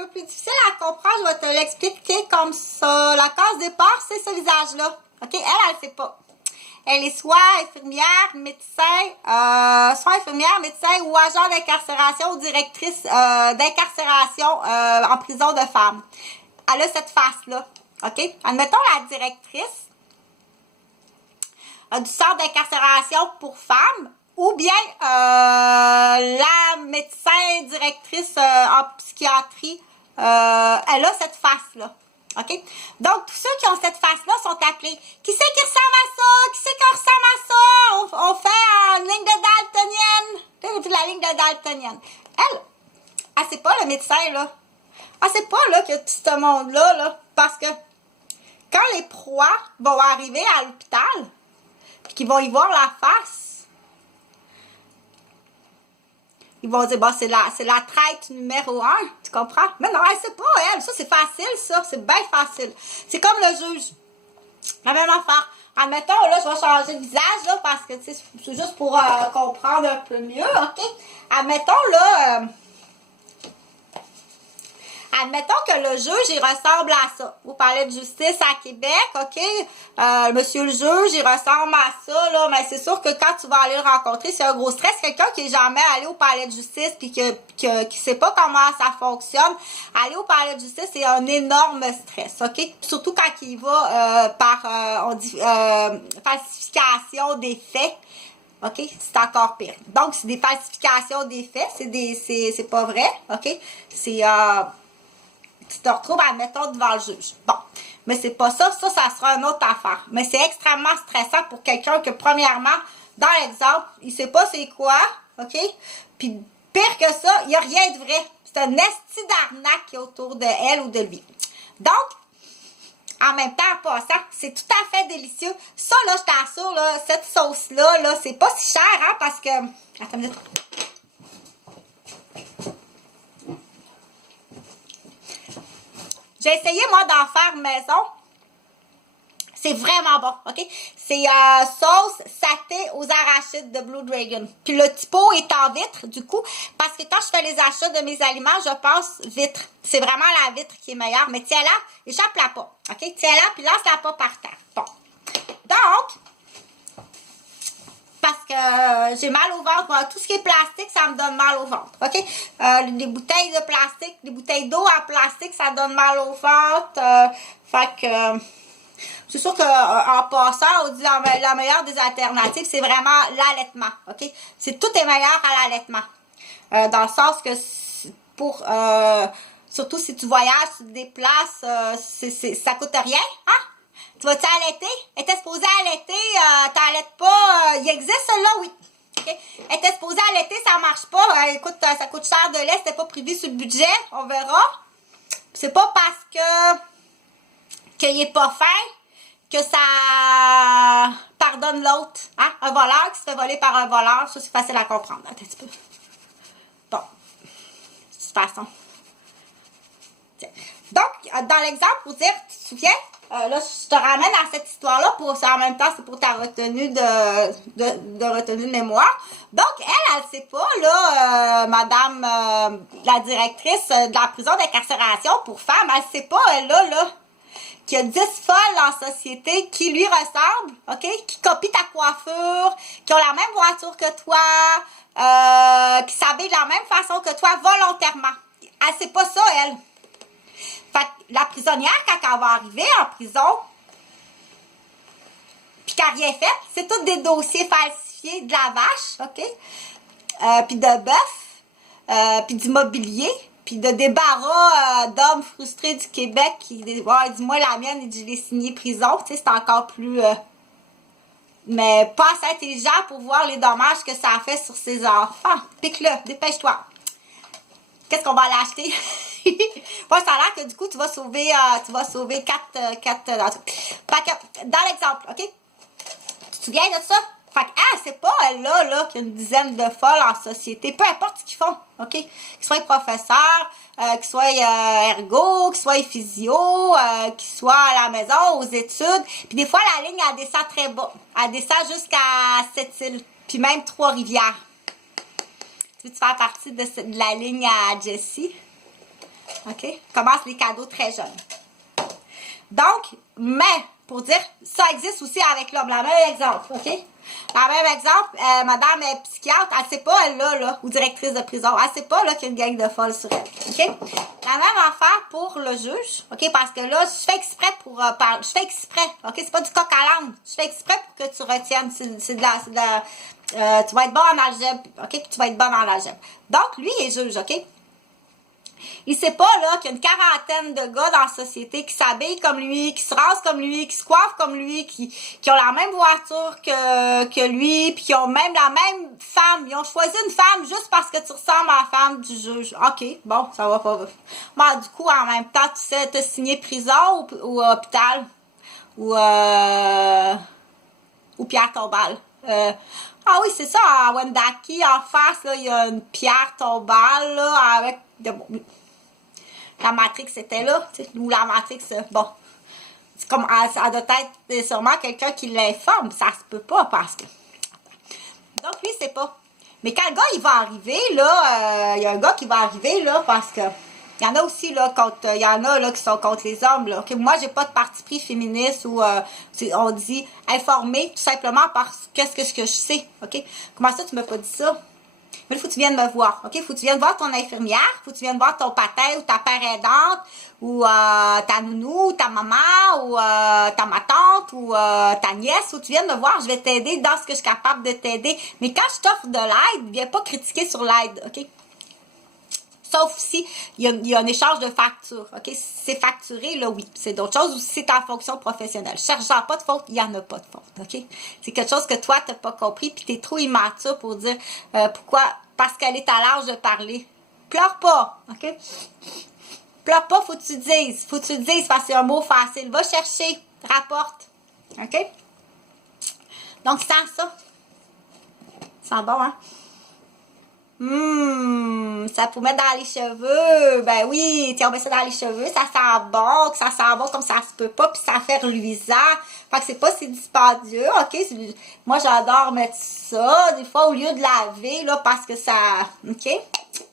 peu plus difficile à comprendre, je vais te l'expliquer comme ça. La case départ, c'est ce visage-là. OK? Elle sait pas. Elle est soit infirmière, médecin, ou agent d'incarcération ou directrice d'incarcération en prison de femmes. Elle a cette face-là. OK? Admettons la directrice du centre d'incarcération pour femmes ou bien la médecin directrice en psychiatrie, elle a cette face-là. OK? Donc, tous ceux qui ont cette face-là sont appelés. Qui c'est qui ressemble à ça? Qui c'est qui ressemble à ça? On fait une ligne de daltonienne. La ligne de daltonienne. Elle sait pas le médecin, là. Elle sait pas, là, que tout ce monde-là, là, parce que quand les proies vont arriver à l'hôpital, puis qu'ils vont y voir la face, ils vont dire, bon, c'est la traite numéro 1, tu comprends? Mais non, elle sait pas, elle. Ça, c'est facile, ça. C'est bien facile. C'est comme le juge. La même affaire. Admettons, là, je vais changer de visage, là, parce que, tu sais, c'est juste pour comprendre un peu mieux, OK? Admettons, là, admettons que le juge, il ressemble à ça. Au palais de justice à Québec, OK? Monsieur le juge, il ressemble à ça, là. Mais c'est sûr que quand tu vas aller le rencontrer, c'est un gros stress. Quelqu'un qui n'est jamais allé au palais de justice puis qui sait pas comment ça fonctionne, aller au palais de justice, c'est un énorme stress, OK? Surtout quand il va par, on dit, falsification des faits. OK? C'est encore pire. Donc, c'est des falsifications des faits. C'est pas vrai. OK? C'est... tu te retrouves, admettons, devant le juge. Bon, mais c'est pas ça. Ça sera une autre affaire. Mais c'est extrêmement stressant pour quelqu'un que, premièrement, dans l'exemple, il sait pas c'est quoi, OK? Puis, pire que ça, il n'y a rien de vrai. C'est un esti d'arnaque qui est autour de elle ou de lui. Donc, en même temps, en passant, c'est tout à fait délicieux. Ça, là, je t'assure, là, cette sauce-là, là, c'est pas si cher, hein, parce que... Attends une minute. J'ai essayé, moi, d'en faire maison. C'est vraiment bon, OK? C'est sauce saté aux arachides de Blue Dragon. Puis le typo est en vitre, du coup, parce que quand je fais les achats de mes aliments, je pense vitre. C'est vraiment la vitre qui est meilleure. Mais tiens-la, échappe-la pas, OK? Tiens-la, puis lance-la pas par terre. Bon. Donc, parce que j'ai mal au ventre. Moi, tout ce qui est plastique, ça me donne mal au ventre, OK? Les bouteilles de plastique, les bouteilles d'eau en plastique, ça donne mal au ventre. Fait que... c'est sûr qu'en passant, on dit la meilleure des alternatives, c'est vraiment l'allaitement, OK? Tout est meilleur à l'allaitement. Dans le sens que pour... surtout si tu voyages, tu te déplaces, ça coûte rien, hein? Tu vas-tu allaiter? Était supposé allaiter, t'allaites pas, il existe cela, oui. Okay? Était supposé allaiter, ça marche pas. Écoute, ça coûte cher de lait, c'était pas prévu sur le budget, on verra. C'est pas parce qu'il est pas fin que ça pardonne l'autre. Hein? Un voleur qui se fait voler par un voleur, ça c'est facile à comprendre. Attends un petit peu. Bon. De toute façon. Tiens. Donc, dans l'exemple, pour dire, tu te souviens, là, je te ramène à cette histoire-là, en même temps, c'est pour ta retenue de retenue de mémoire. Donc, elle sait pas, là, madame, la directrice de la prison d'incarcération pour femmes, elle sait pas, elle, là, qu'il y a 10 folles en société qui lui ressemblent, OK? Qui copient ta coiffure, qui ont la même voiture que toi, qui s'habillent de la même façon que toi volontairement. Elle sait pas ça, elle. Fait que la prisonnière, quand elle va arriver en prison, puis qu'elle n'a rien fait, c'est tous des dossiers falsifiés de la vache, OK? Puis de bœuf, puis d'immobilier, puis de débarras d'hommes frustrés du Québec qui disent, ouais, dis-moi la mienne, je l'ai signé prison, tu sais, c'est encore plus... mais pas assez intelligent pour voir les dommages que ça a fait sur ses enfants. Pique-le, dépêche-toi. Qu'est-ce qu'on va aller acheter? Ouais, ça a l'air que du coup, tu vas sauver 4 dans l'exemple, OK? Tu te souviens de ça? Fait que, c'est pas elle là, qu'il y a une dizaine de folles en société, peu importe ce qu'ils font, OK? Qu'ils soient professeurs, qu'ils soient ergo, qu'ils soient physio, qu'ils soient à la maison, aux études. Puis des fois, la ligne, elle descend très bas. Elle descend jusqu'à Sept-Îles, puis même Trois-Rivières. Tu veux-tu faire partie de la ligne à Jessie? OK? Commence les cadeaux très jeunes. Donc, mais, pour dire, ça existe aussi avec l'homme. La même exemple, OK? La même exemple, madame est psychiatre, elle sait pas, elle là, ou directrice de prison, elle sait pas, là, qu'il y a une gang de folles sur elle, OK? La même affaire pour le juge, OK? Parce que là, je fais exprès pour parler, je fais exprès, OK? C'est pas du coq à l'âne, je fais exprès pour que tu retiennes, c'est de la, tu vas être bon en algèbre, OK? Puis tu vas être bonne en algèbre. Donc, lui, il est juge, OK? Il sait pas, là, qu'il y a une quarantaine de gars dans la société qui s'habillent comme lui, qui se rasent comme lui, qui se coiffent comme lui, qui ont la même voiture que lui, puis qui ont même la même femme. Ils ont choisi une femme juste parce que tu ressembles à la femme du juge. OK, bon, ça va pas. Bon, du coup, en même temps, tu sais, t'as signé prison ou hôpital ou Pierre Tombal. Ah oui, c'est ça, à Wendake, en face, là, il y a une Pierre Tombal, là, avec... La Matrix était là, ou la Matrix, bon, c'est comme, ça doit être sûrement quelqu'un qui l'informe, ça se peut pas, parce que... Donc, lui, c'est pas. Mais quand le gars, il va arriver, là, il y a un gars qui va arriver, là, parce que... Il y en a aussi, là, il y en a, là, qui sont contre les hommes, là. Okay? Moi, j'ai pas de parti pris féministe où on dit informer, tout simplement parce que qu'est-ce que je sais, OK? Comment ça, tu m'as pas dit ça? Mais il faut que tu viennes me voir, OK? Il faut que tu viennes voir ton infirmière, il faut que tu viennes voir ton patin ou ta père aidante, ou ta nounou, ou ta maman, ou ta ma tante, ou ta nièce, ou tu viennes me voir, je vais t'aider dans ce que je suis capable de t'aider. Mais quand je t'offre de l'aide, viens pas critiquer sur l'aide, OK? Sauf si il y a un échange de factures, OK? Si c'est facturé, là, oui. C'est d'autres choses ou si c'est en fonction professionnelle. Cherchant pas de faute, il n'y en a pas de faute, OK? C'est quelque chose que toi, tu n'as pas compris puis tu es trop immature pour dire pourquoi, parce qu'elle est à l'âge de parler. Pleure pas, OK? Pleure pas, faut que tu dises. Faut que tu dises parce que c'est un mot facile. Va chercher, rapporte, OK? Donc, sans ça. Sent bon, hein? Ça pour mettre dans les cheveux. Ben oui, tiens, on met ça dans les cheveux, ça sent bon, que ça sent bon comme ça se peut pas, puis ça fait reluisant. Fait que c'est pas si dispendieux, OK? Moi, j'adore mettre ça, des fois, au lieu de laver, là, parce que ça... OK?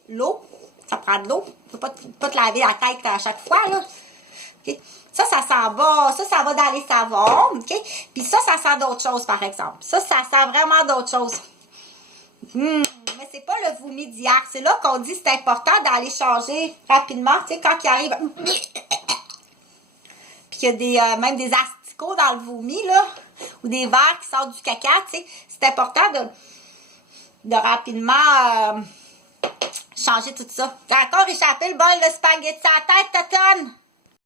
L'eau, ça prend de l'eau. Tu peux pas te laver la tête à chaque fois, là. OK? Ça sent bon. Ça va dans les savons, OK? Puis ça sent d'autres choses, par exemple. Ça sent vraiment d'autres choses. Mais c'est pas le vomi d'hier. C'est là qu'on dit que c'est important d'aller changer rapidement. Tu sais, quand il arrive... Puis qu'il y a même des asticots dans le vomi, là. Ou des vers qui sortent du caca, tu sais. C'est important de rapidement changer tout ça. T'as encore échappé le bol de spaghetti à la tête, Totonne?